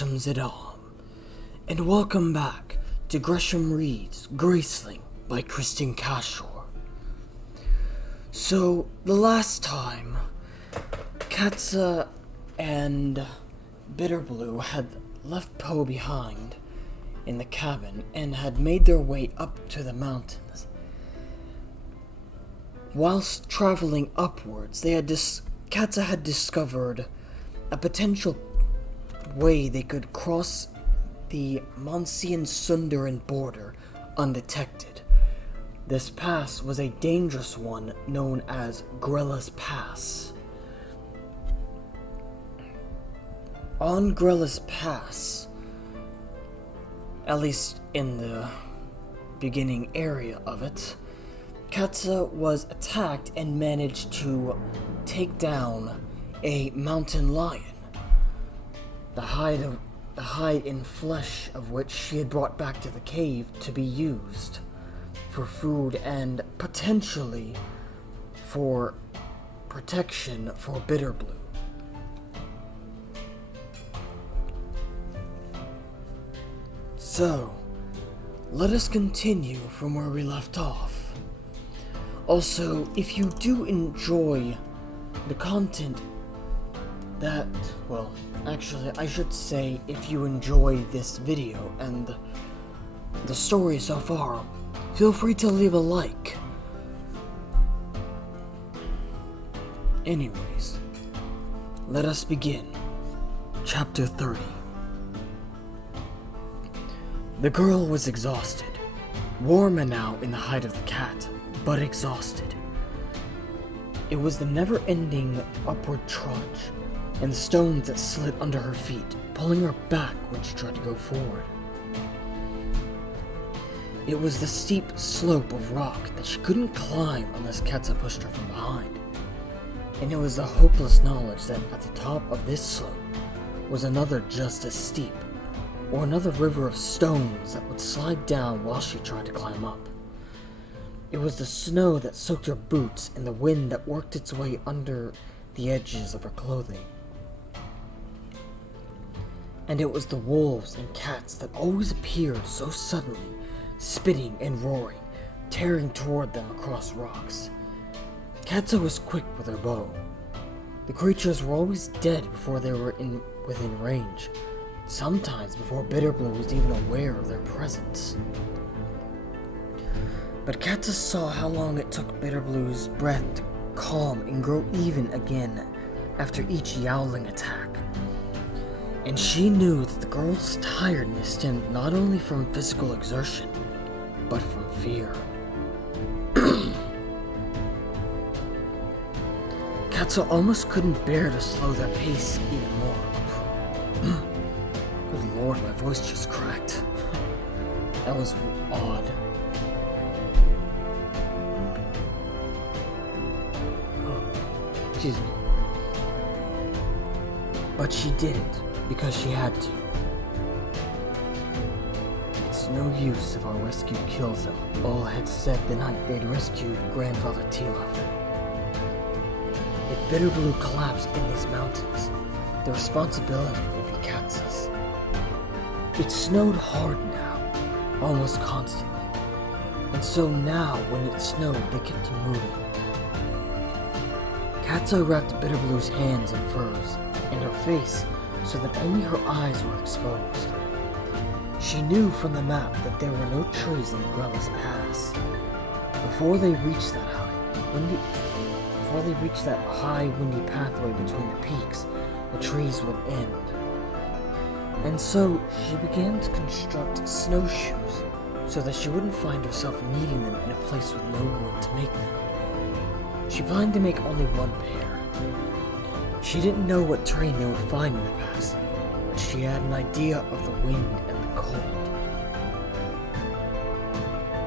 Gresham and welcome back to Gresham Reads Graceling by Kristen Cashore. So, the last time, Katsa and Bitterblue had left Poe behind in the cabin and had made their way up to the mountains. Whilst traveling upwards, Katsa had discovered a potential way they could cross the Monsian Sundaran border undetected. This pass was a dangerous one known as Grella's Pass. On Grella's Pass, at least in the beginning area of it, Katsa was attacked and managed to take down a mountain lion. The hide and flesh of which she had brought back to the cave to be used for food and potentially for protection for Bitterblue. So, let us continue from where we left off. Also, if you do enjoy the content actually, I should say if you enjoy this video and the story so far, feel free to leave a like. Anyways, let us begin. Chapter 30. The girl was exhausted, warmer now in the hide of the cat, but exhausted. It was the never-ending upward trudge, and the stones that slid under her feet, pulling her back when she tried to go forward. It was the steep slope of rock that she couldn't climb unless Katsa pushed her from behind. And it was the hopeless knowledge that at the top of this slope was another just as steep, or another river of stones that would slide down while she tried to climb up. It was the snow that soaked her boots and the wind that worked its way under the edges of her clothing. And it was the wolves and cats that always appeared so suddenly, spitting and roaring, tearing toward them across rocks. Katsa was quick with her bow. The creatures were always dead before they were within range, sometimes before Bitterblue was even aware of their presence. But Katsa saw how long it took Bitterblue's breath to calm and grow even again after each yowling attack. And she knew that the girl's tiredness stemmed not only from physical exertion, but from fear. Katsa almost couldn't bear to slow their pace even more. Good lord, my voice just cracked. That was odd. Excuse me. But she did it because she had to. It's no use if our rescue kills them, all had said the night they'd rescued Grandfather Tila. If Bitterblue collapsed in these mountains, the responsibility would be Katsa's. It snowed hard now, almost constantly, and so now when it snowed they kept moving. Katsa wrapped Bitterblue's hands in furs, and her face so that only her eyes were exposed. She knew from the map that there were no trees in Grella's Pass. Before they reached that high, windy pathway between the peaks, the trees would end. And so she began to construct snowshoes so that she wouldn't find herself needing them in a place with no room to make them. She planned to make only one pair. She didn't know what terrain they would find in the pass, but she had an idea of the wind and the cold.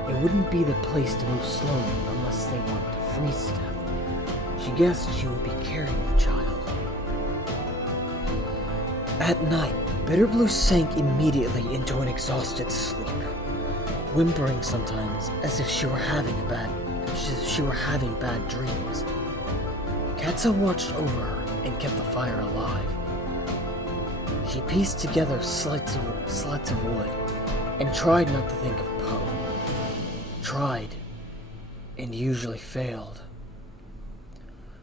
It wouldn't be the place to move slowly unless they wanted to freeze to death. She guessed she would be carrying the child. At night, Bitterblue sank immediately into an exhausted sleep, whimpering sometimes as if she were having bad dreams. Katsa watched over her and kept the fire alive. She pieced together slats of wood and tried not to think of Poe. Tried, and usually failed.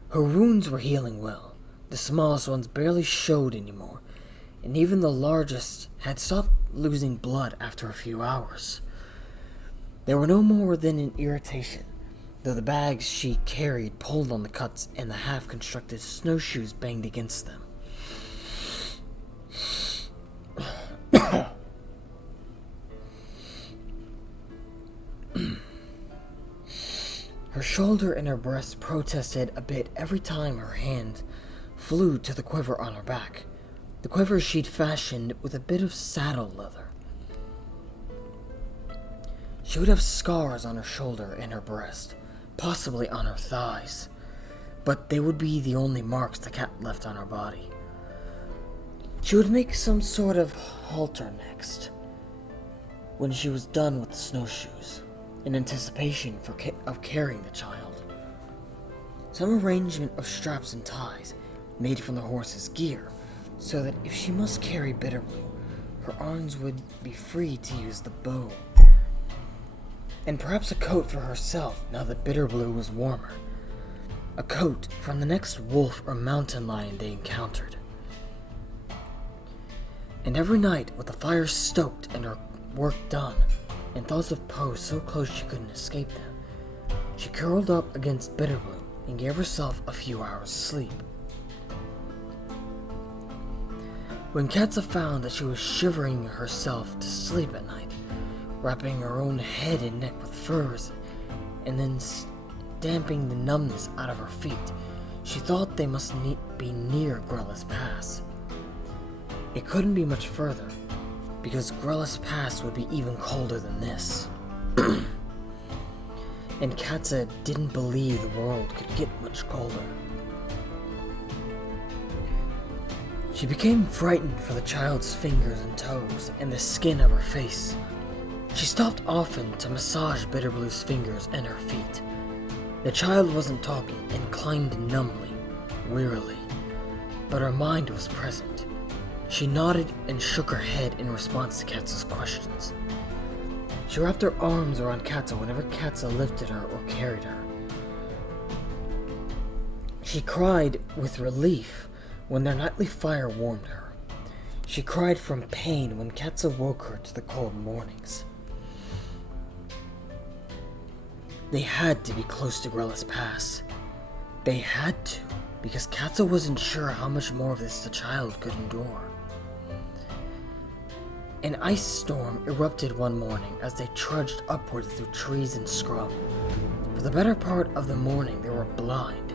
Her wounds were healing well. The smallest ones barely showed anymore, and even the largest had stopped losing blood after a few hours. They were no more than an irritation, though the bags she carried pulled on the cuts and the half-constructed snowshoes banged against them. Her shoulder and her breast protested a bit every time her hand flew to the quiver on her back, the quiver she'd fashioned with a bit of saddle leather. She would have scars on her shoulder and her breast, possibly on her thighs, but they would be the only marks the cat left on her body. She would make some sort of halter next, when she was done with the snowshoes, in anticipation of carrying the child. Some arrangement of straps and ties made from the horse's gear, so that if she must carry Bitterblue, her arms would be free to use the bow. And perhaps a coat for herself now that Bitterblue was warmer. A coat from the next wolf or mountain lion they encountered. And every night, with the fire stoked and her work done, and thoughts of Poe so close she couldn't escape them, she curled up against Bitterblue and gave herself a few hours' sleep. When Katsa found that she was shivering herself to sleep at night, wrapping her own head and neck with furs, and then stamping the numbness out of her feet, she thought they must be near Grellis Pass. It couldn't be much further, because Grellis Pass would be even colder than this. And Katsa didn't believe the world could get much colder. She became frightened for the child's fingers and toes and the skin of her face. She stopped often to massage Bitterblue's fingers and her feet. The child wasn't talking and climbed numbly, wearily, but her mind was present. She nodded and shook her head in response to Katsa's questions. She wrapped her arms around Katsa whenever Katsa lifted her or carried her. She cried with relief when their nightly fire warmed her. She cried from pain when Katsa woke her to the cold mornings. They had to be close to Grellis Pass. They had to, because Katsa wasn't sure how much more of this the child could endure. An ice storm erupted one morning as they trudged upward through trees and scrub. For the better part of the morning they were blind,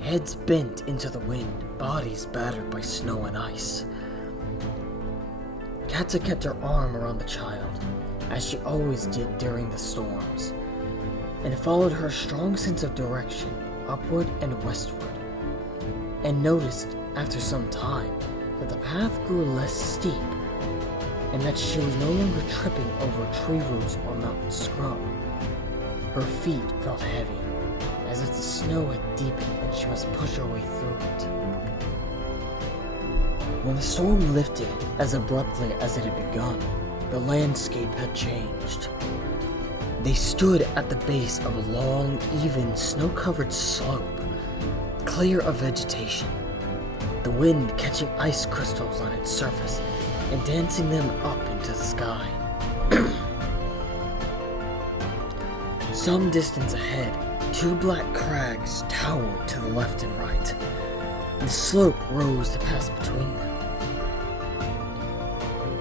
heads bent into the wind, bodies battered by snow and ice. Katsa kept her arm around the child, as she always did during the storms, and followed her strong sense of direction upward and westward, and noticed after some time that the path grew less steep, and that she was no longer tripping over tree roots or mountain scrub. Her feet felt heavy, as if the snow had deepened and she must push her way through it. When the storm lifted as abruptly as it had begun, the landscape had changed. They stood at the base of a long, even, snow-covered slope, clear of vegetation, the wind catching ice crystals on its surface and dancing them up into the sky. Some distance ahead, two black crags towered to the left and right. The slope rose to pass between them.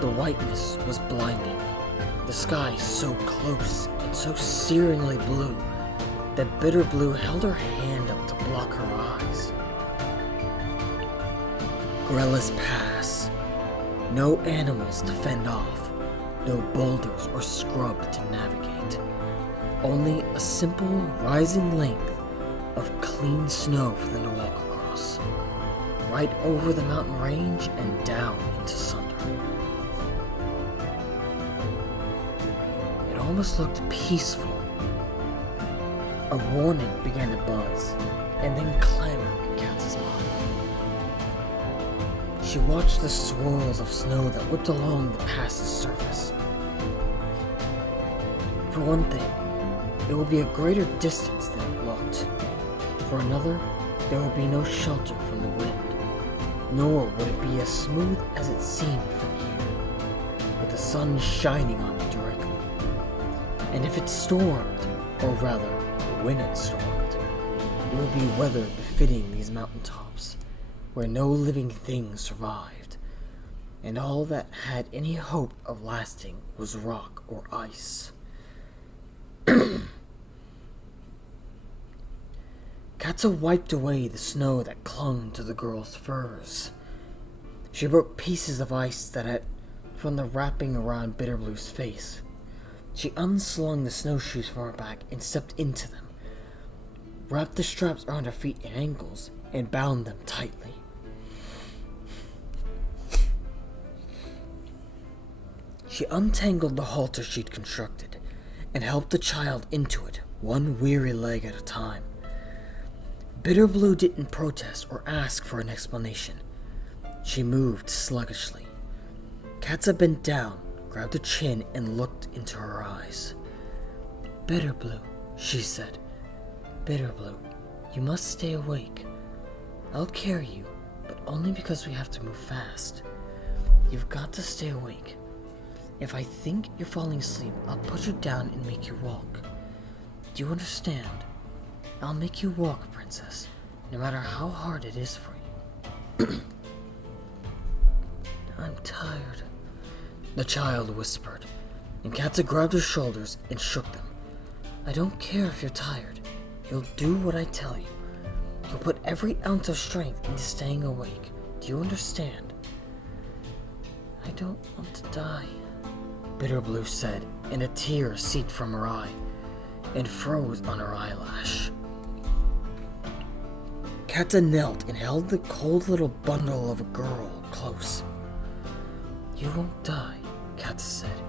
The whiteness was blinding, the sky so close and so searingly blue that Bitterblue held her hand up to block her eyes. Grellis Pass. No animals to fend off, no boulders or scrub to navigate. Only a simple rising length of clean snow for them to walk across, right over the mountain range and down into Sunder. It almost looked peaceful. A warning began to buzz, and then clamor in Katsa's mind. she watched the swirls of snow that whipped along the pass's surface. For one thing, it would be a greater distance than it looked. For another, there would be no shelter from the wind, nor would it be as smooth as it seemed from here, with the sun shining on it directly. And if it stormed, or rather, when it stormed, it would be weather befitting these mountaintops, where no living thing survived, and all that had any hope of lasting was rock or ice. Katsa wiped away the snow that clung to the girl's furs. She broke pieces of ice that had from the wrapping around Bitterblue's face. She unslung the snowshoes from her back and stepped into them, wrapped the straps around her feet and ankles, and bound them tightly. She untangled the halter she'd constructed and helped the child into it, one weary leg at a time. Bitterblue didn't protest or ask for an explanation. She moved sluggishly. Katsa bent down, grabbed her chin, and looked into her eyes. "Bitterblue," she said. "Bitterblue, you must stay awake. I'll carry you, but only because we have to move fast. You've got to stay awake. If I think you're falling asleep, I'll put you down and make you walk. Do you understand? I'll make you walk, princess, no matter how hard it is for you." "I'm tired," the child whispered, and Katsa grabbed her shoulders and shook them. "I don't care if you're tired. You'll do what I tell you. You'll put every ounce of strength into staying awake. Do you understand?" "I don't want to die," Bitterblue said, and a tear seeped from her eye and froze on her eyelash. Katsa knelt and held the cold little bundle of a girl close. "You won't die," Katsa said.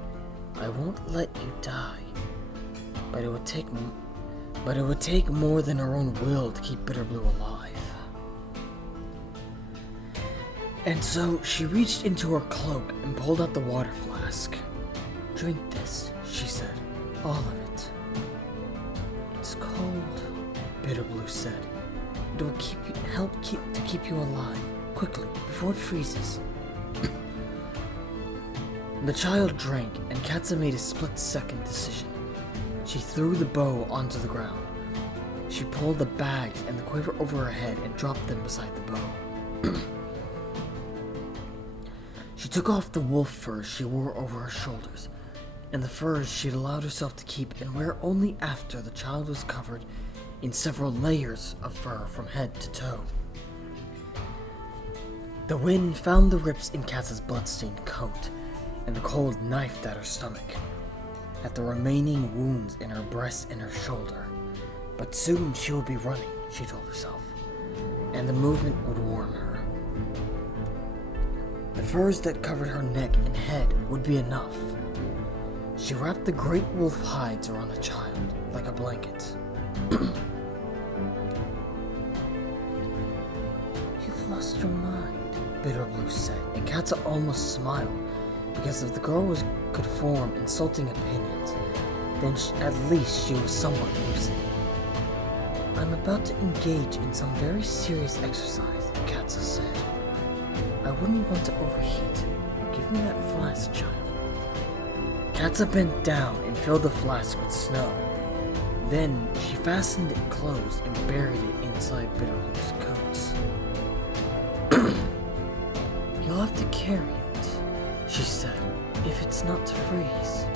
"I won't let you die. But it would take more than her own will to keep Bitterblue alive." And so she reached into her cloak and pulled out the water flask. "Drink this," she said. "All of it." "It's cold," Bitterblue said. "It will help keep you alive, quickly, before it freezes." The child drank, and Katsa made a split-second decision. She threw the bow onto the ground. She pulled the bags and the quiver over her head and dropped them beside the bow. She took off the wolf furs she wore over her shoulders, and the furs she'd allowed herself to keep and wear only after the child was covered in several layers of fur from head to toe. The wind found the rips in Katsa's bloodstained coat, and the cold knifed at her stomach, at the remaining wounds in her breast and her shoulder. But soon she would be running, she told herself, and the movement would warm her. The furs that covered her neck and head would be enough. She wrapped the great wolf hides around the child like a blanket. "You've lost your mind," Bitterblue said, and Katsa almost smiled, because if the girl could form insulting opinions, then at least she was somewhat lucid. "I'm about to engage in some very serious exercise," Katsa said. "I wouldn't want to overheat. Give me that flask, child." Katsa bent down and filled the flask with snow. Then she fastened it closed and buried it inside Bitterblue's coats. "You'll have to carry it," she said, "if it's not to freeze."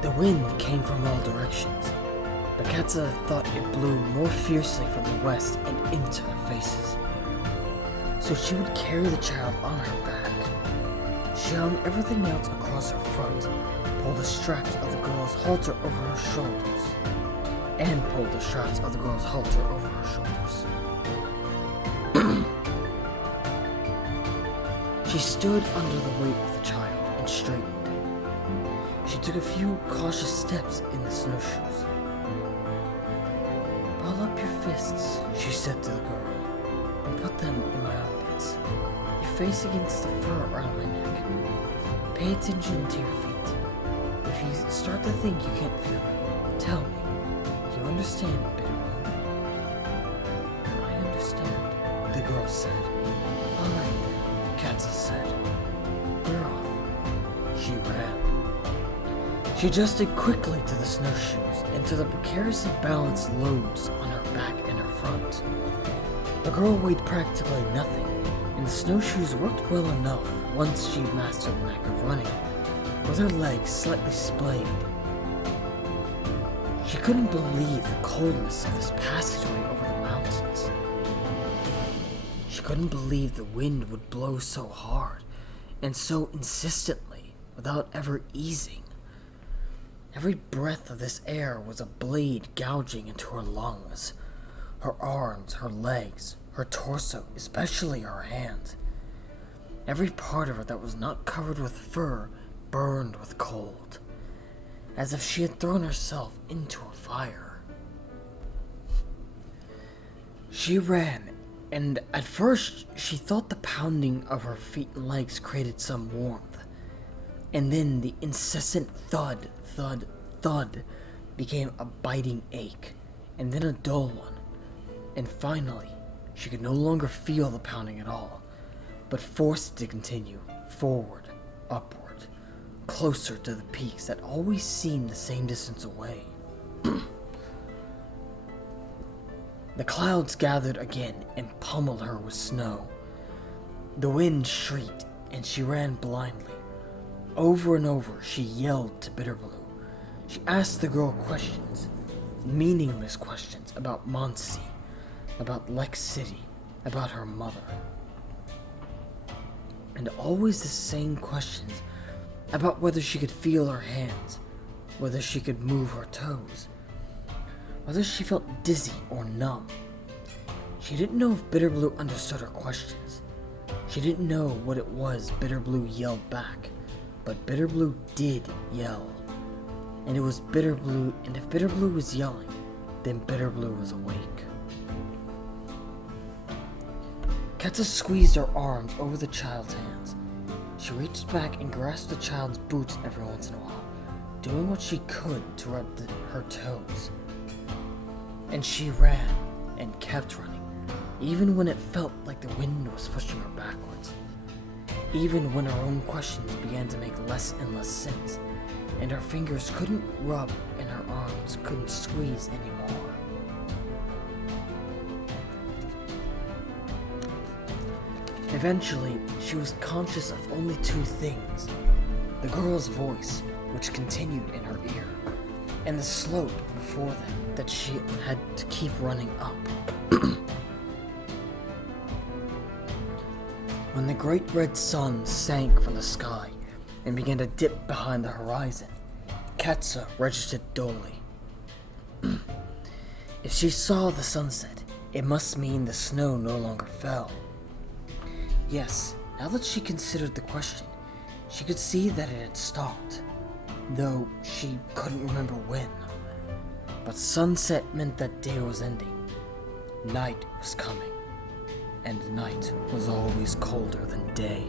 The wind came from all directions, but Katsa thought it blew more fiercely from the west and into their faces. So she would carry the child on her back. She hung everything else across her front, pulled the straps of the girl's halter over her shoulders, and pulled the straps of the girl's halter over her shoulders. She stood under the weight of the child and straightened. She took a few cautious steps in the snowshoes. "Ball up your fists," she said to the girl. put them in my armpits. Your face against the fur around my neck. Pay attention to your feet. If you start to think you can't feel them, tell me. Do you understand, Bitterblue? I understand, the girl said. All right then, Katsa said. We're off. She ran. She adjusted quickly to the snowshoes and to the precariously balanced loads on her back and her front. The girl weighed practically nothing, and the snowshoes worked well enough once she mastered the knack of running, with her legs slightly splayed. She couldn't believe the coldness of this passageway over the mountains. She couldn't believe the wind would blow so hard and so insistently without ever easing. Every breath of this air was a blade gouging into her lungs, her arms, her legs, her torso, especially her hands. Every part of her that was not covered with fur burned with cold, as if she had thrown herself into a fire. She ran, and at first she thought the pounding of her feet and legs created some warmth, and then the incessant thud, thud, thud became a biting ache, and then a dull one, and finally she could no longer feel the pounding at all, but forced to continue forward, upward, closer to the peaks that always seemed the same distance away. The clouds gathered again and pummeled her with snow. The wind shrieked, and she ran blindly. Over and over, she yelled to Bitterblue. She asked the girl questions, meaningless questions about Monsey, about Lex City, about her mother. And always the same questions about whether she could feel her hands, whether she could move her toes, whether she felt dizzy or numb. She didn't know if Bitterblue understood her questions. She didn't know what it was Bitterblue yelled back, but Bitterblue did yell. And it was Bitterblue, and if Bitterblue was yelling, then Bitterblue was awake. Katsa squeezed her arms over the child's hands. She reached back and grasped the child's boots every once in a while, doing what she could to rub her toes. And she ran and kept running, even when it felt like the wind was pushing her backwards. Even when her own questions began to make less and less sense, and her fingers couldn't rub and her arms couldn't squeeze anymore. Eventually, she was conscious of only two things: the girl's voice, which continued in her ear, and the slope before them that she had to keep running up. When the great red sun sank from the sky and began to dip behind the horizon, Katsa registered dully. If she saw the sunset, it must mean the snow no longer fell. Yes, now that she considered the question, she could see that it had stopped, though she couldn't remember when. But sunset meant that day was ending. Night was coming, and night was always colder than day.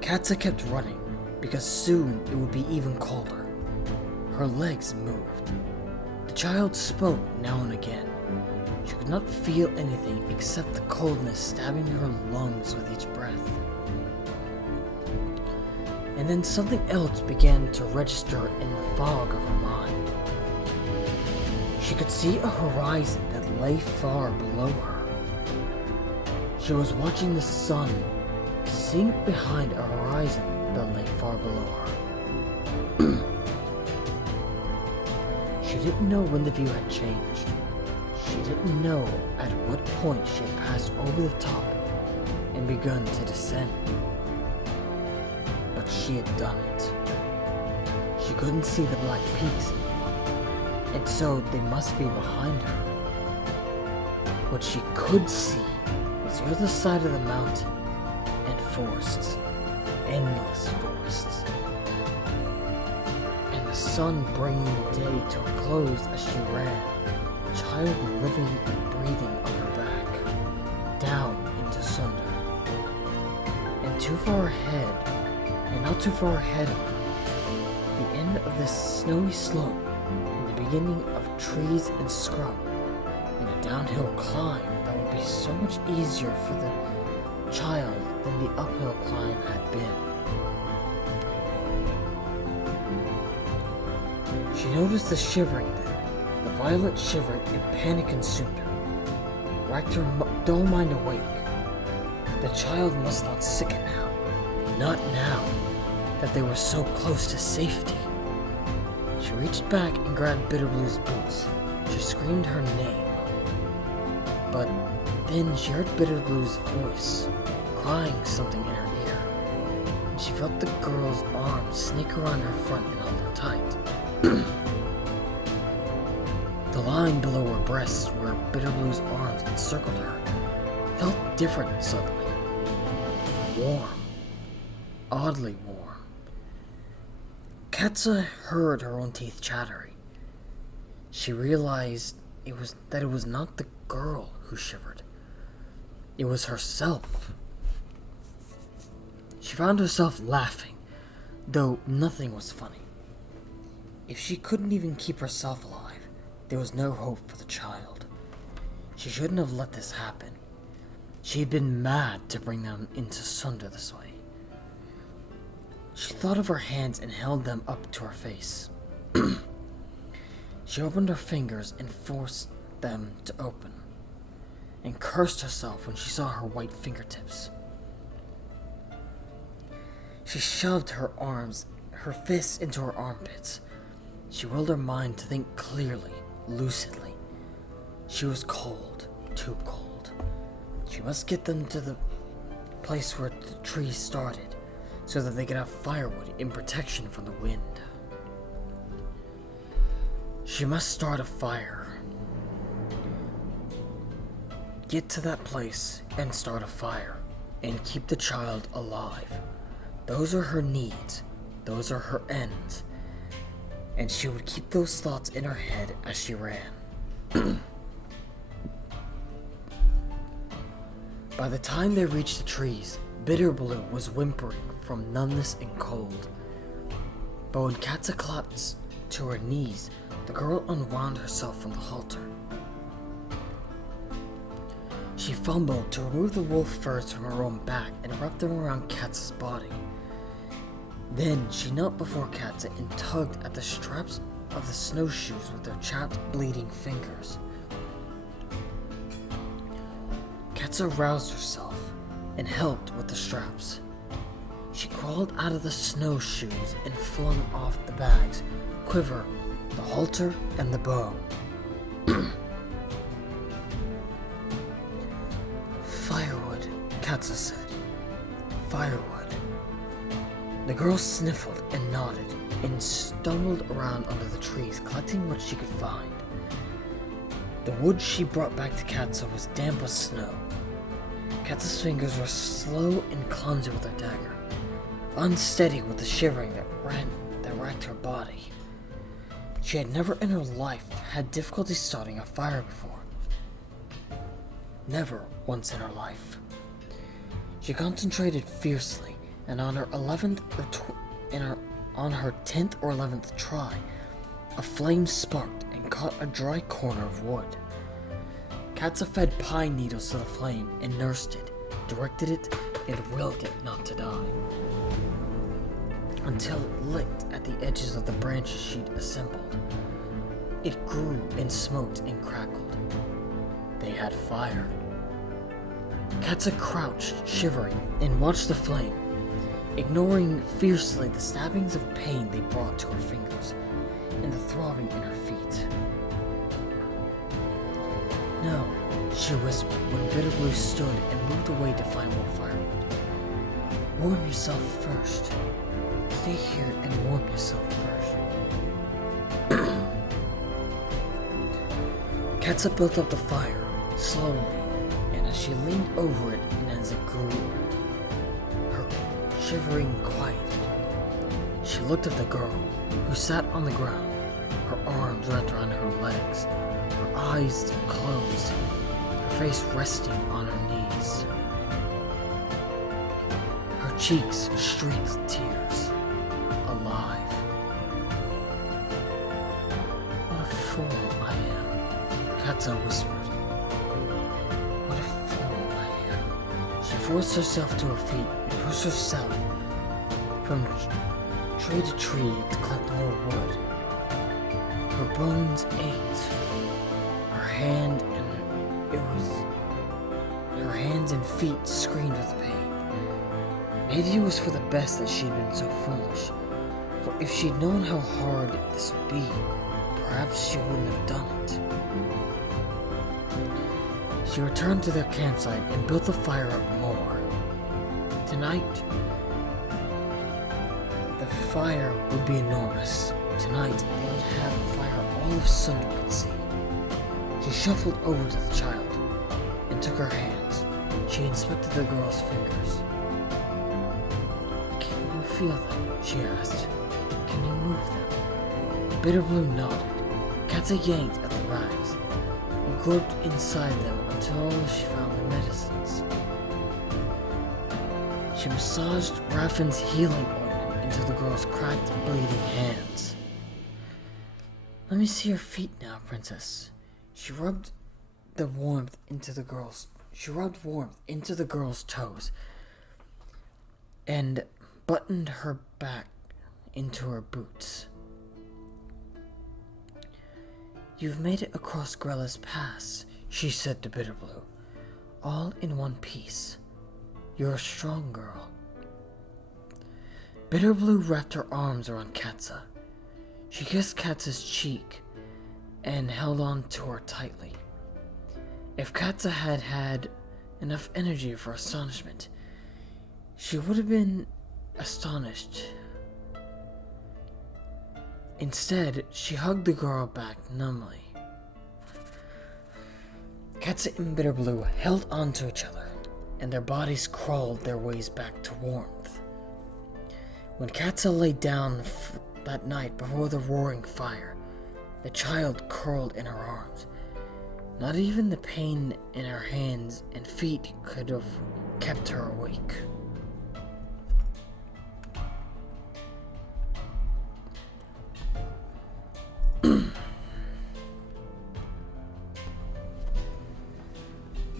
Katsa kept running, because soon it would be even colder. Her legs moved. The child spoke now and again. She could not feel anything except the coldness stabbing her lungs with each breath. And then something else began to register in the fog of her mind. She could see a horizon that lay far below her. She was watching the sun sink behind a horizon that lay far below her. She didn't know when the view had changed. She didn't know at what point she had passed over the top and begun to descend. But she had done it. She couldn't see the black peaks anymore, and so they must be behind her. What she could see was the other side of the mountain, and forests, endless forests, and the sun bringing the day to a close as she ran, the child living and breathing on her down into Sunder. And not too far ahead of her, the end of this snowy slope, and the beginning of trees and scrub, and a downhill climb that would be so much easier for the child than the uphill climb had been. She noticed the shivering there. The violent shivering and panic consumed her, racked her dull mind awake. The child must not sicken now, not now that they were so close to safety. She reached back and grabbed Bitterblue's boots. She screamed her name. But then she heard Bitterblue's voice, crying something in her ear. And she felt the girl's arms snake around her front and hold her tight. The line below her breasts, where Bitterblue's arms encircled her, felt different suddenly. Warm. Oddly warm. Katsa heard her own teeth chattering. She realized that it was not the girl who shivered. It was herself. She found herself laughing, though nothing was funny. If she couldn't even keep herself alive, there was no hope for the child. She shouldn't have let this happen. She had been mad to bring them into Sunder this way. She thought of her hands and held them up to her face. She opened her fingers and forced them to open, and cursed herself when she saw her white fingertips. She shoved her fists into her armpits. She willed her mind to think clearly, lucidly. She was cold, too cold. She must get them to the place where the trees started, so that they could have firewood in protection from the wind. She must start a fire. Get to that place and start a fire, and keep the child alive. Those are her needs. Those are her ends. And she would keep those thoughts in her head as she ran. By the time they reached the trees, Bitterblue was whimpering from numbness and cold. But when Katsa collapsed to her knees, the girl unwound herself from the halter. She fumbled to remove the wolf furs from her own back and wrapped them around Katsa's body. Then she knelt before Katsa and tugged at the straps of the snowshoes with her chapped, bleeding fingers. Katsa roused herself and helped with the straps. She crawled out of the snowshoes and flung off the bags, quiver, the halter, and the bow. Firewood, Katsa said. Firewood. The girl sniffled and nodded and stumbled around under the trees, collecting what she could find. The wood she brought back to Katsa was damp with snow. Katsa's fingers were slow and clumsy with her dagger, unsteady with the shivering that racked her body. She had never in her life had difficulty starting a fire before. Never once in her life. She concentrated fiercely, and on her 10th or 11th try, a flame sparked and caught a dry corner of wood. Katsa fed pine needles to the flame and nursed it, directed it, and willed it not to die, until it licked at the edges of the branches she'd assembled. It grew and smoked and crackled. They had fire. Katsa crouched, shivering, and watched the flame, ignoring fiercely the stabbings of pain they brought to her fingers and the throbbing in her feet. No, she whispered when Bitterblue stood and moved away to find more firewood. Warm yourself first. Stay here and warm yourself first. Katsa built up the fire, slowly, and as she leaned over it and as it grew, her shivering quieted. She looked at the girl, who sat on the ground, her arms wrapped around her legs, her eyes closed, her her face resting on her knees. Her cheeks streaked with tears, alive. What a fool I am, Katsa whispered. What a fool I am. She forced herself to her feet and pushed herself from tree to tree to collect more wood. Her bones ached. Her hands and feet screamed with pain. Maybe it was for the best that she'd been so foolish, for if she'd known how hard this would be, perhaps she wouldn't have done it. She returned to their campsite and built the fire up more. Tonight, the fire would be enormous. Tonight, they would have a fire all of Sunder could see. She shuffled over to the child and took her hands. She inspected the girl's fingers. Can you feel them? She asked. Can you move them? Bitterblue nodded. Katsa yanked at the rags and groped inside them until she found the medicines. She massaged Raffin's healing ointment into the girl's cracked, bleeding hands. Let me see your feet now, princess. She rubbed warmth into the girl's toes and buttoned her back into her boots. You've made it across Grella's Pass, she said to Bitterblue, all in one piece. You're a strong girl. Bitterblue wrapped her arms around Katsa. She kissed Katsa's cheek and held on to her tightly. If Katsa had had enough energy for astonishment, she would have been astonished. Instead, she hugged the girl back numbly. Katsa and Bitterblue held on to each other, and their bodies crawled their ways back to warmth. When Katsa lay down that night before the roaring fire, the child curled in her arms. Not even the pain in her hands and feet could have kept her awake.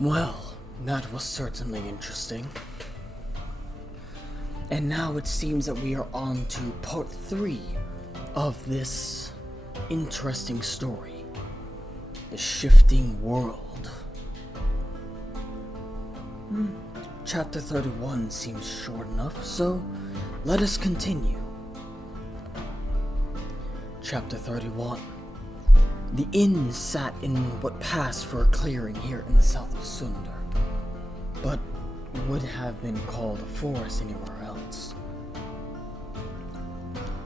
Well, that was certainly interesting. And now it seems that we are on to part 3 of this interesting story. The Shifting World. Chapter 31 seems short enough, so let us continue. Chapter 31. The inn sat in what passed for a clearing here in the south of Sunder, but would have been called a forest anywhere else.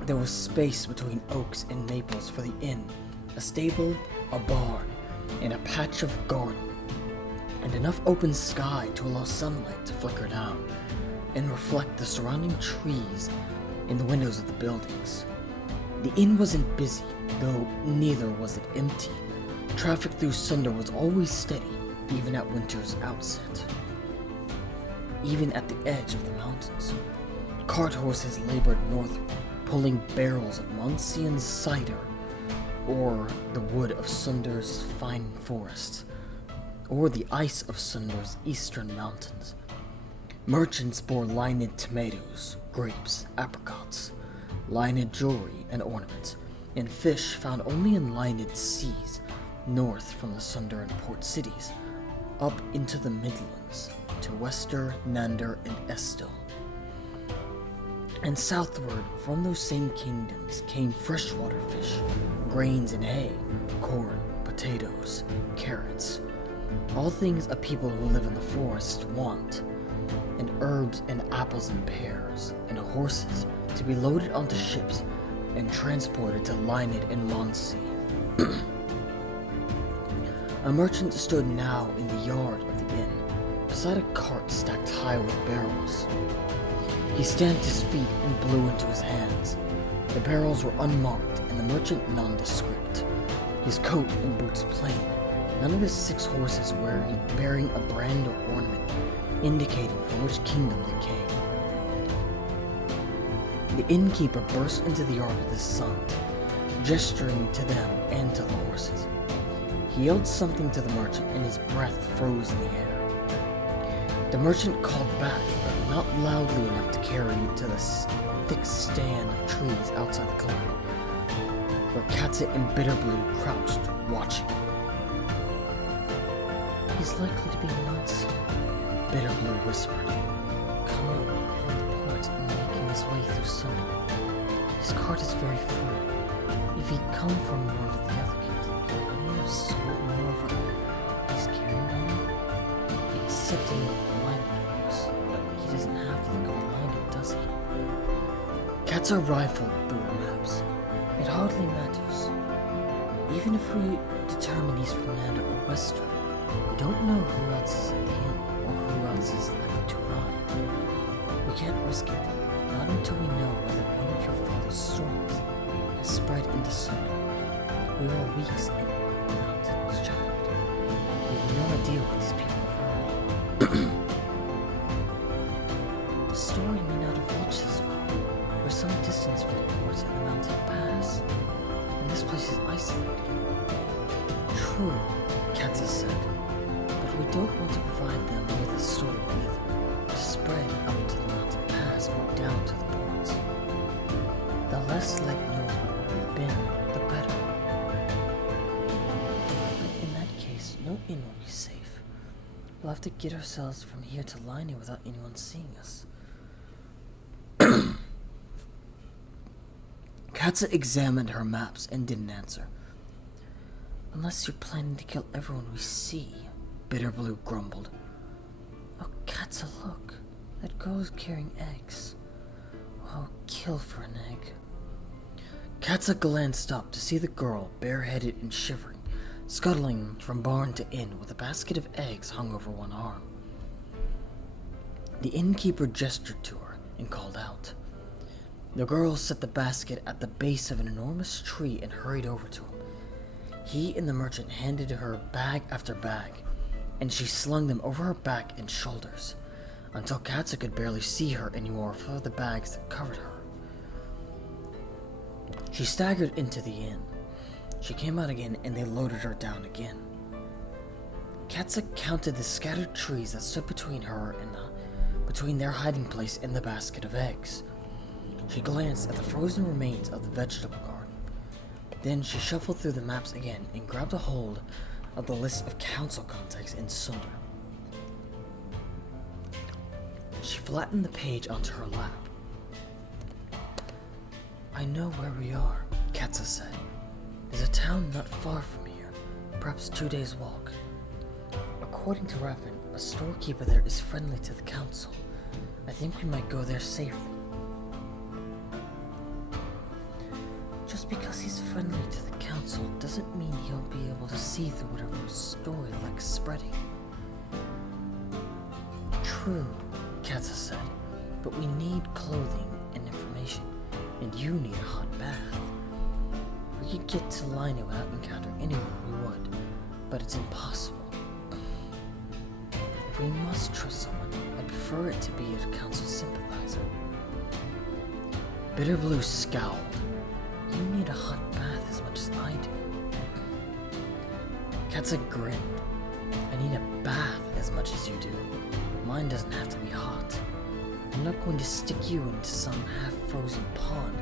There was space between oaks and maples for the inn, a stable, a barn, and a patch of garden, and enough open sky to allow sunlight to flicker down and reflect the surrounding trees in the windows of the buildings. The inn wasn't busy, though neither was it empty. Traffic through Sunder was always steady, even at winter's outset. Even at the edge of the mountains, cart horses labored northward, pulling barrels of Monsian cider, or the wood of Sunder's fine forests, or the ice of Sunder's eastern mountains. Merchants bore Lienid tomatoes, grapes, apricots, Lienid jewelry and ornaments, and fish found only in Lienid seas, north from the Sunder and port cities, up into the Midlands, to Wester, Nander, and Estil. And southward from those same kingdoms came freshwater fish, grains and hay, corn, potatoes, carrots, all things a people who live in the forest want, and herbs and apples and pears, and horses to be loaded onto ships and transported to Lienid and Monsey. A merchant stood now in the yard of the inn, beside a cart stacked high with barrels. He stamped his feet and blew into his hands. The barrels were unmarked and the merchant nondescript, his coat and boots plain, None of his 6 horses were bearing a brand or ornament, indicating from which kingdom they came. The innkeeper burst into the yard with his son, gesturing to them and to the horses. He yelled something to the merchant, and his breath froze in the air. The merchant called back, but not loudly enough to carry to the thick stand of trees outside the clearing, where Katsa and Bitterblue crouched, watching. "He's likely to be nuts," Bitterblue whispered, coming up from the port and making his way through Sunder. "His cart is very full. If he'd come from one of the other kids, he wouldn't have sold more of what he's carrying on him. Excepting the Lienid horse, but he doesn't have the look of a Lienid, does he?" Katsa rifled through her maps. "It hardly matters. Even if we determine he's from Nanda or Wester, we don't know who else is at the inn, or who else is likely to arrive. We can't risk it, not until we know whether one of your father's stories has spread into Sunder. We are weeks in the mountains, child. We have no idea what these people have heard." "The story may not have reached this far. We're some distance from the port and the mountain pass, and this place is isolated." "True," Katsa said, "but we don't want to provide them with a story either, to spread up to the mountain pass or down to the ports. The less Lake knows where we've been, the better. But in that case, no inn will be safe. We'll have to get ourselves from here to Lienid without anyone seeing us." Katsa examined her maps and didn't answer. "Unless you're planning to kill everyone we see," Bitterblue grumbled. "Oh, Katsa, look. That girl is carrying eggs. I'll kill for an egg." Katsa glanced up to see the girl, bareheaded and shivering, scuttling from barn to inn with a basket of eggs hung over one arm. The innkeeper gestured to her and called out. The girl set the basket at the base of an enormous tree and hurried over to him. He and the merchant handed her bag after bag, and she slung them over her back and shoulders, until Katsa could barely see her anymore for the bags that covered her. She staggered into the inn. She came out again, and they loaded her down again. Katsa counted the scattered trees that stood between her and between their hiding place and the basket of eggs. She glanced at the frozen remains of the vegetable garden. Then she shuffled through the maps again and grabbed a hold of the list of council contacts in Sunder. She flattened the page onto her lap. "I know where we are," Katsa said. "There's a town not far from here, perhaps 2 days' walk. According to Raffin, a storekeeper there is friendly to the council. I think we might go there safely." "Just because he's friendly to the council doesn't mean he'll be able to see through whatever story likes spreading." "True," Katsa said, "but we need clothing and information, and you need a hot bath. If we could get to Lienid without encountering anyone, we would, but it's impossible. If we must trust someone, I'd prefer it to be a council sympathizer." Bitterblue scowled. "You need a hot bath as much as I do." Katsa grinned. "I need a bath as much as you do. Mine doesn't have to be hot. I'm not going to stick you into some half-frozen pond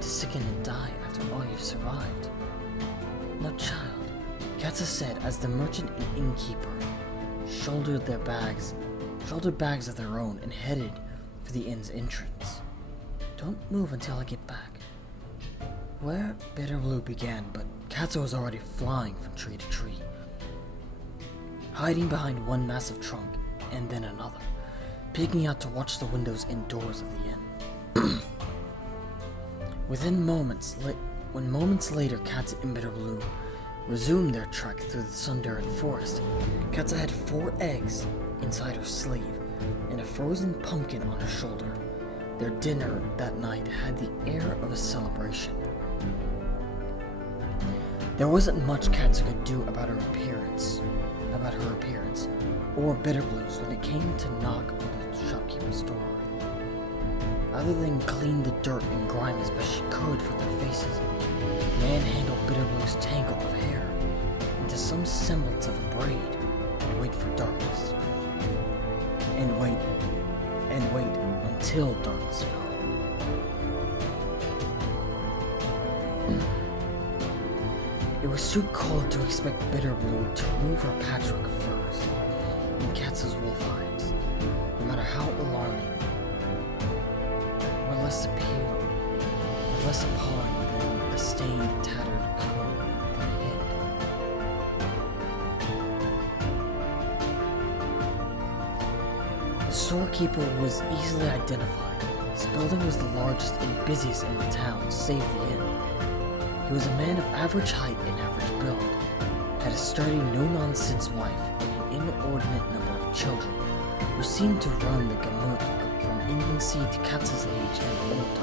to sicken and die after all you've survived." "No, child," Katsa said as the merchant and innkeeper shouldered bags of their own and headed for the inn's entrance. "Don't move until I get back." Where Bitterblue began, but Katsa was already flying from tree to tree, hiding behind one massive trunk and then another, peeking out to watch the windows and doors of the inn. When moments later Katsa and Bitterblue resumed their trek through the Sundaran forest, Katsa had 4 eggs inside her sleeve and a frozen pumpkin on her shoulder. Their dinner that night had the air of a celebration. There wasn't much Katsa could do about her appearance, or Bitterblue's when it came to knock on the shopkeeper's door. Other than clean the dirt and grime as best she could from their faces, manhandle Bitterblue's tangle of hair into some semblance of a braid and wait for darkness. And wait until darkness fell. It was too cold to expect Bitterblue to remove her patchwork of furs and Katsa's wolf hides, no matter how alarming or less appalling than the stained, tattered coat they hid. The storekeeper was easily identified. His building was the largest and busiest in the town, save the inn. He was a man of average height and average build, had a sturdy, no-nonsense wife and an inordinate number of children, who seemed to run the gamut from infancy to Katsa's age and older.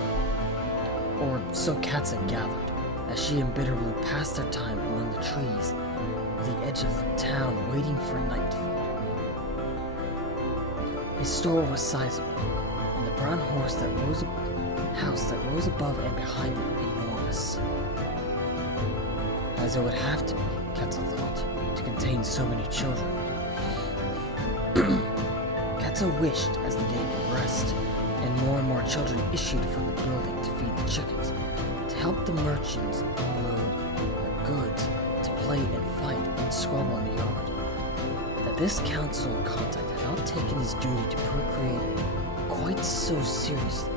Or so Katsa gathered, as she and Bitterblue passed their time among the trees at the edge of the town waiting for night to fall. His store was sizable, and the brown house that rose above and behind it enormous. As it would have to be, Katsa thought, to contain so many children. Katsa wished, as the day progressed, and more children issued from the building to feed the chickens, to help the merchants unload their goods, to play and fight and squabble in the yard, that this council contact had not taken his duty to procreate quite so seriously.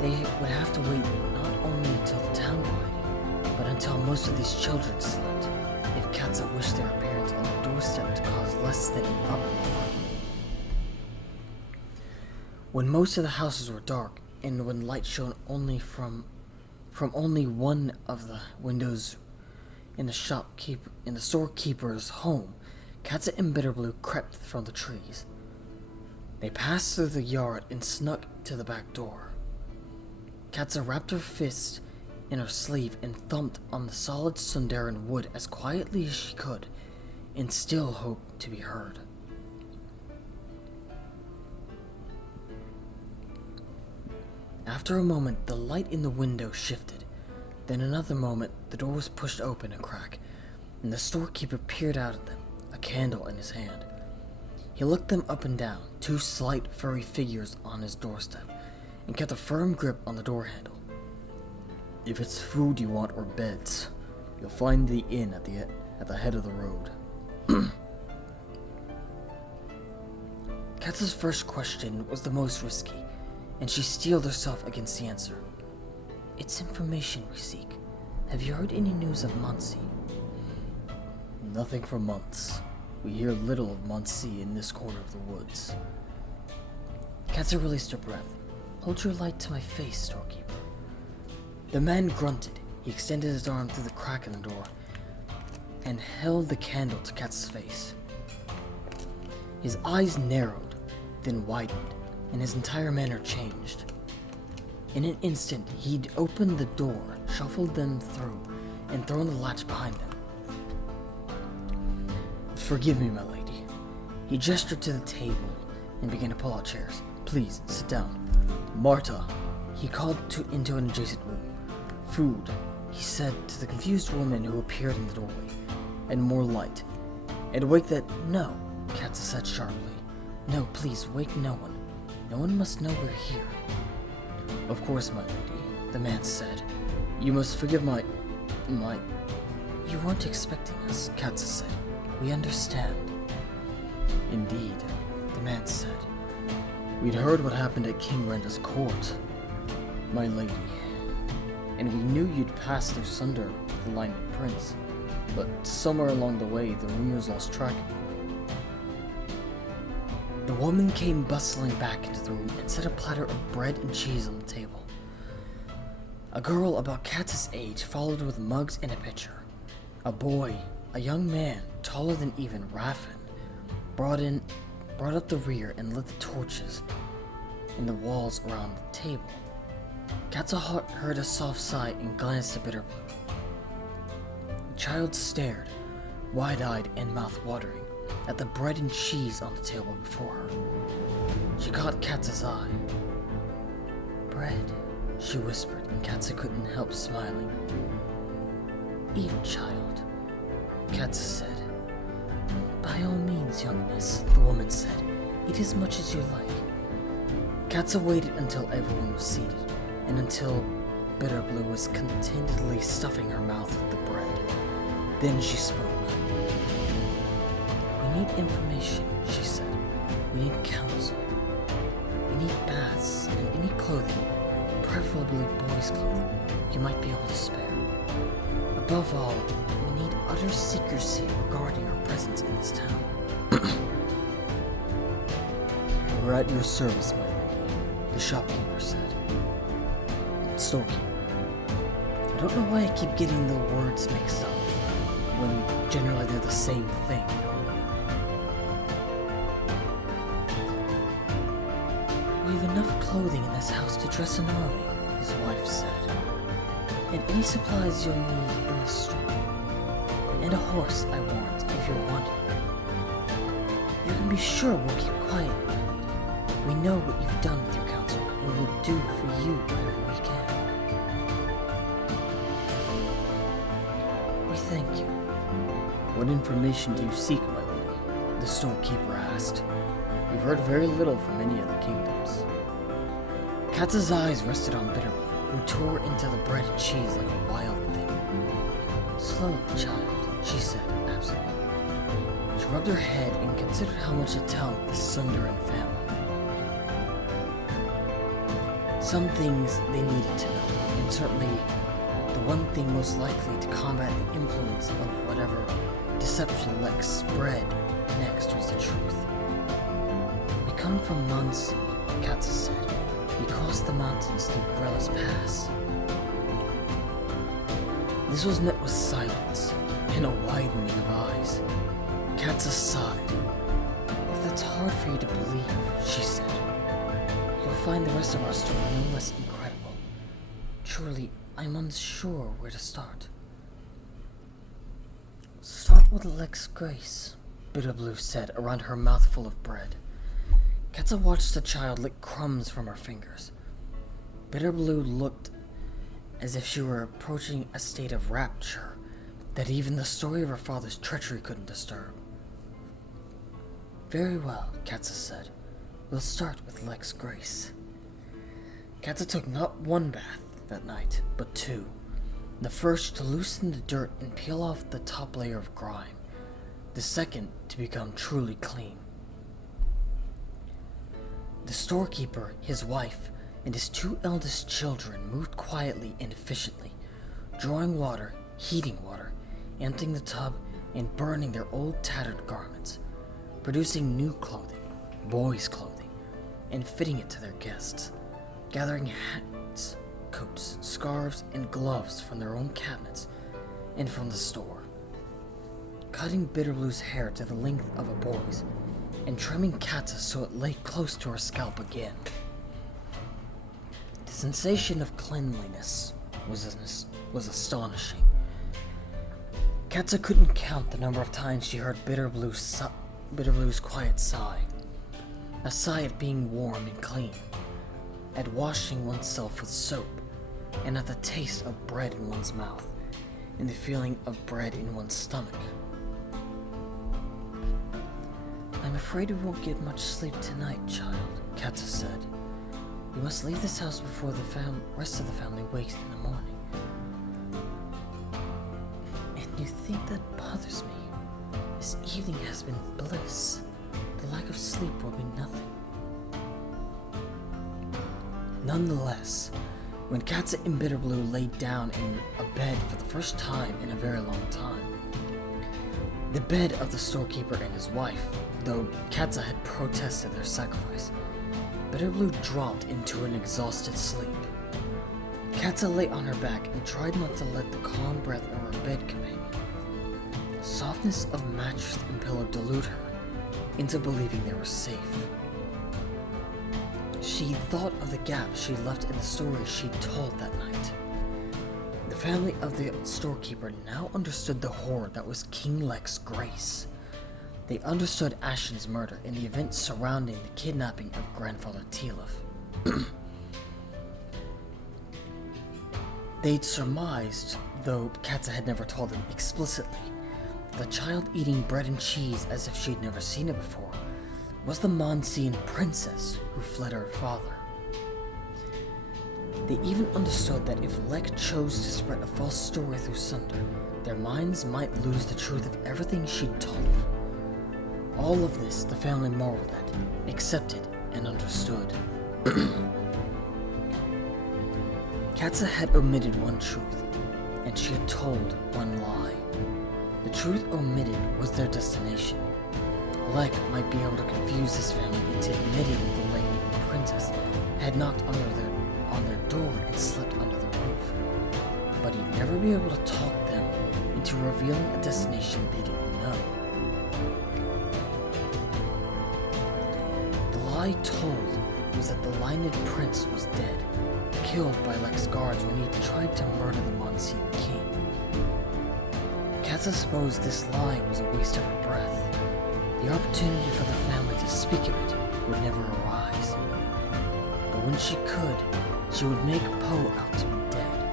They would have to wait not only until the town quieted, but until most of these children slept, if Katsa wished their appearance on the doorstep to cause less than an uproar. When most of the houses were dark, and when light shone only from only one of the windows in the storekeeper's home, Katsa and Bitterblue crept from the trees. They passed through the yard and snuck to the back door. Katsa wrapped her fist in her sleeve and thumped on the solid Sundaran wood as quietly as she could, and still hoped to be heard. After a moment, the light in the window shifted. Then another moment, the door was pushed open a crack, and the storekeeper peered out at them, a candle in his hand. He looked them up and down, two slight, furry figures on his doorstep, and kept a firm grip on the door handle. If it's food you want or beds, you'll find the inn at the head of the road. Katsa's first question was the most risky, and she steeled herself against the answer. It's information we seek. Have you heard any news of Muncie? Nothing for months. We hear little of Muncie in this corner of the woods. Katsa released her breath. Hold your light to my face, storekeeper. The man grunted. He extended his arm through the crack in the door and held the candle to Katsa's face. His eyes narrowed, then widened, and his entire manner changed. In an instant, he'd opened the door, shuffled them through, and thrown the latch behind them. Forgive me, my lady. He gestured to the table and began to pull out chairs. Please, sit down. Marta, he called into an adjacent room. Food, he said to the confused woman who appeared in the doorway. And more light. And wake that... No, Katsa said sharply. No, please, wake no one. No one must know we're here. Of course, my lady, the man said. You must forgive my... You weren't expecting us, Katsa said. We understand. Indeed, the man said. We'd heard what happened at King Renda's court, my lady. And we knew you'd passed through Sunder with the Lienid prince. But somewhere along the way, the rumors lost track of you. The woman came bustling back into the room and set a platter of bread and cheese on the table. A girl about Katsa's age followed with mugs and a pitcher. A boy, a young man, taller than even Raffin, brought up the rear and lit the torches in the walls around the table. Katsa heard a soft sigh and glanced at Bitterblue. Child stared, wide-eyed and mouth-watering, at the bread and cheese on the table before her. She caught Katsa's eye. "Bread," she whispered, and Katsa couldn't help smiling. "Eat, child," Katsa said. "By all means, young miss," the woman said. "Eat as much as you like." Katsa waited until everyone was seated, and until Bitterblue was contentedly stuffing her mouth with the bread. Then she spoke. "We need information," she said. "We need counsel. We need baths and any clothing, preferably boys' clothing, you might be able to spare. Above all, we need utter secrecy regarding our presence in this town." "We're at your service, my lady," the shopkeeper said. "Storekeeper. I don't know why I keep getting the words mixed up, when generally they're the same thing." "We have enough clothing in this house to dress an army," his wife said. "And any supplies you'll need in the store. And a horse, I warrant, if you're wanted. You can be sure we'll keep quiet, my lady. We know what you've done with your counsel, and we'll do for you whatever we can." "We thank you." "What information do you seek, my lady?" the storekeeper asked. "We've heard very little from any of the kingdoms." Katsa's eyes rested on Bitterblue, who tore into the bread and cheese like a wild thing. "Slowly, child," she said absently. She rubbed her head and considered how much to tell the Sundarin family. Some things they needed to know, and certainly the one thing most likely to combat the influence of whatever deception Lex spread next was the truth. "We come from Muncie," Katsa said. "We crossed the mountains through Grellis Pass." This was met with silence and a widening of eyes. Katsa sighed. "If that's hard for you to believe," she said, "you'll find the rest of our story no less incredible. Truly, I'm unsure where to start." "Start with Lex Grace," Bitterblue said, around her mouth full of bread. Katsa watched the child lick crumbs from her fingers. Bitterblue looked as if she were approaching a state of rapture that even the story of her father's treachery couldn't disturb. "Very well," Katsa said. "We'll start with Lex Grace." Katsa took not one bath that night, but two. The first to loosen the dirt and peel off the top layer of grime. The second to become truly clean. The storekeeper, his wife, and his two eldest children moved quietly and efficiently, drawing water, heating water, emptying the tub, and burning their old tattered garments, producing new clothing, boys' clothing, and fitting it to their guests, gathering hats, coats, scarves, and gloves from their own cabinets and from the store, cutting Bitterblue's hair to the length of a boy's, and trimming Katsa so it lay close to her scalp again. The sensation of cleanliness was astonishing. Katsa couldn't count the number of times she heard Bitterblue's quiet sigh, a sigh at being warm and clean, at washing oneself with soap, and at the taste of bread in one's mouth, and the feeling of bread in one's stomach. "I'm afraid we won't get much sleep tonight, child," Katsa said. "We must leave this house before the rest of the family wakes in the morning." "And you think that bothers me? This evening has been bliss. The lack of sleep will be nothing." Nonetheless, when Katsa and Bitterblue laid down in a bed for the first time in a very long time, the bed of the storekeeper and his wife, though Katsa had protested their sacrifice, Bitterblue dropped into an exhausted sleep. Katsa lay on her back and tried not to let the calm breath of her bed companion, the softness of mattress and pillow, delude her into believing they were safe. She thought of the gap she left in the story she'd told that night. The The family of the storekeeper now understood the horror that was King Lex's grace. They understood Ashen's murder and the events surrounding the kidnapping of Grandfather Tealif. They'd surmised, though Katsa had never told them explicitly, that the child eating bread and cheese as if she'd never seen it before was the Monsian princess who fled her father. They even understood that if Lek chose to spread a false story through Sunder, their minds might lose the truth of everything she'd told them. All of this the family marveled at, accepted, and understood. Katsa had omitted one truth, and she had told one lie. The truth omitted was their destination. Lek might be able to confuse this family into admitting the lady and princess had knocked on their door and slept under the roof, but he'd never be able to talk them into revealing a destination they didn't know. The lie told was that the Lienid prince was dead, killed by Lek's guards when he tried to murder the Monsian king. Katsa supposed this lie was a waste of her breath. The opportunity for the family to speak of it would never arise. But when she could, she would make Poe out to be dead.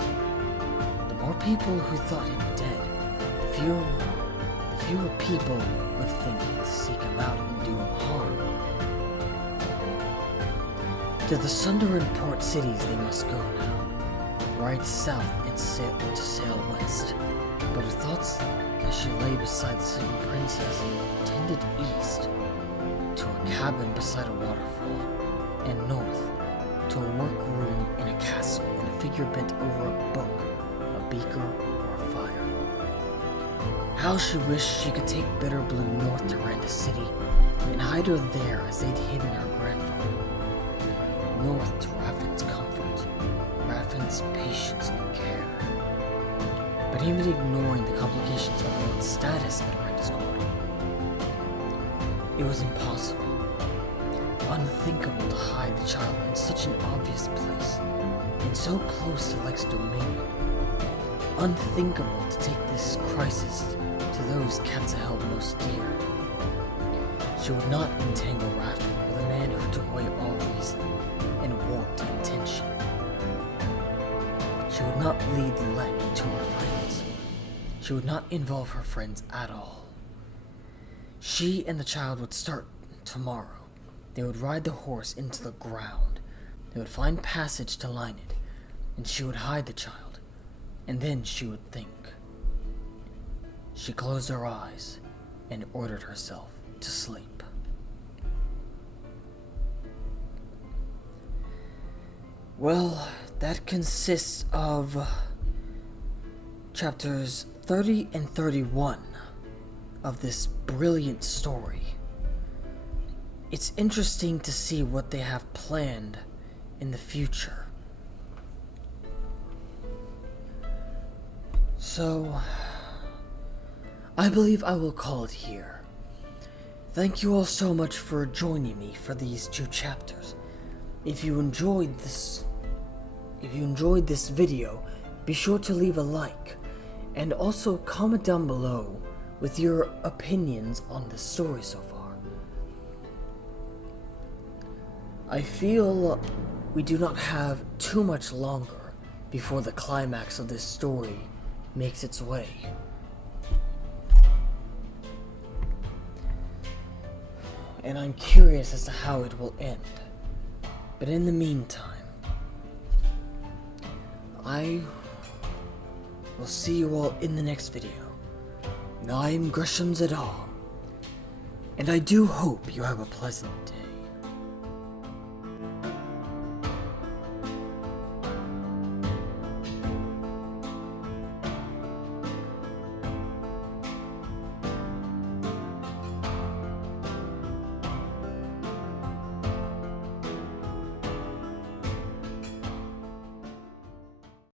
The more people who thought him dead, the fewer people would think to seek him out and do him harm. To the Sunder and port cities they must go now, ride south and sail west. But her thoughts, as she lay beside the sleeping princess, tended east, to a cabin beside a waterfall, and north, to a workroom in a castle and a figure bent over a book, a beaker, or a fire. How she wished she could take Bitterblue north to Randa City and hide her there as they'd hidden her grandfather. North to Raffin's comfort, Raffin's patience and care. But even ignoring the complications of her own status at Randa's court, it was impossible. Unthinkable to hide the child in such an obvious place, and so close to Lek's dominion. Unthinkable to take this crisis to those Katsa held most dear. She would not entangle Raffin with a man who took away all reason and warped intention. She would not lead Lek to her friends. She would not involve her friends at all. She and the child would start tomorrow. They would ride the horse into the ground. They would find passage to Lienid, and she would hide the child, and then she would think. She closed her eyes and ordered herself to sleep. Well, that consists of chapters 30 and 31 of this brilliant story. It's interesting to see what they have planned in the future. So, I believe I will call it here. Thank you all so much for joining me for these 2 chapters. If you enjoyed this video, be sure to leave a like and also comment down below with your opinions on this story so far. I feel we do not have too much longer before the climax of this story makes its way. And I'm curious as to how it will end. But in the meantime, I will see you all in the next video. I'm Gresham's Adam, and I do hope you have a pleasant day.